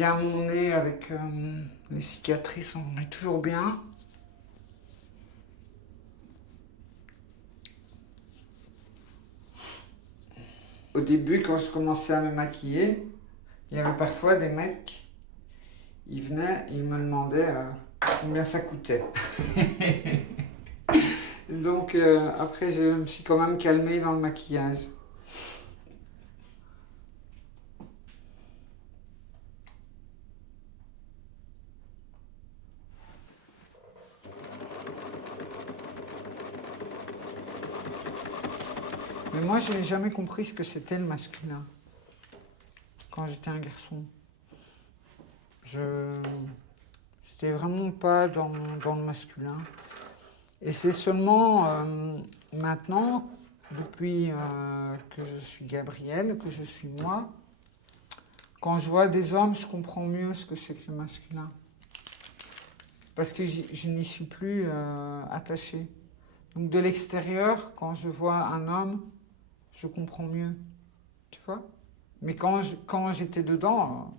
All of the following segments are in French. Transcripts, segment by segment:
bien mon nez avec les cicatrices, on est toujours bien. Au début, quand je commençais à me maquiller, il y avait parfois des mecs, ils venaient, ils me demandaient combien ça coûtait. Donc après, je me suis quand même calmée dans le maquillage. Mais moi, je n'ai jamais compris ce que c'était le masculin quand j'étais un garçon. J'étais vraiment pas dans le masculin. Et c'est seulement maintenant, depuis que je suis Gabrielle, que je suis moi, quand je vois des hommes, je comprends mieux ce que c'est que le masculin. Parce que je n'y suis plus attachée. Donc de l'extérieur, quand je vois un homme, je comprends mieux. Tu vois? Mais quand j'étais dedans,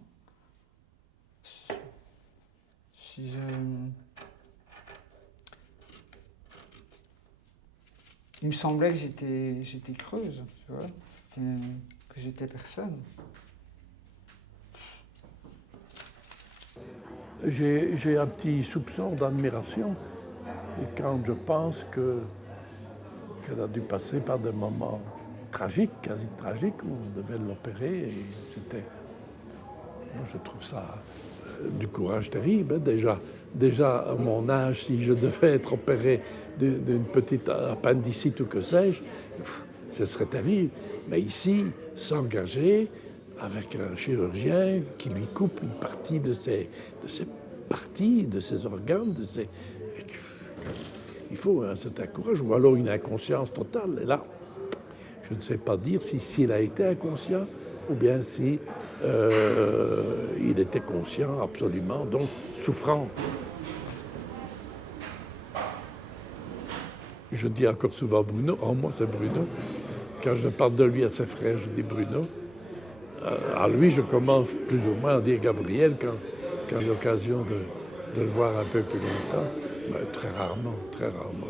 il me semblait que j'étais creuse, tu vois? Que j'étais personne. J'ai un petit soupçon d'admiration et quand je pense qu'elle a dû passer par des moments tragiques, quasi tragiques, où on devait l'opérer et c'était... Moi, je trouve ça du courage terrible. Déjà, à mon âge, si je devais être opéré d'une petite appendicite ou que sais-je, ce serait terrible. Mais ici, s'engager avec un chirurgien qui lui coupe une partie de ses parties, de ses organes, il faut un certain courage, ou alors une inconscience totale. Et là, je ne sais pas dire s'il a été inconscient ou bien si il était conscient absolument, donc souffrant. Je dis encore souvent Bruno, moi c'est Bruno. Quand je parle de lui à ses frères, je dis Bruno. À lui, je commence plus ou moins à dire Gabriel quand j'ai l'occasion de le voir un peu plus longtemps. Mais très rarement, très rarement.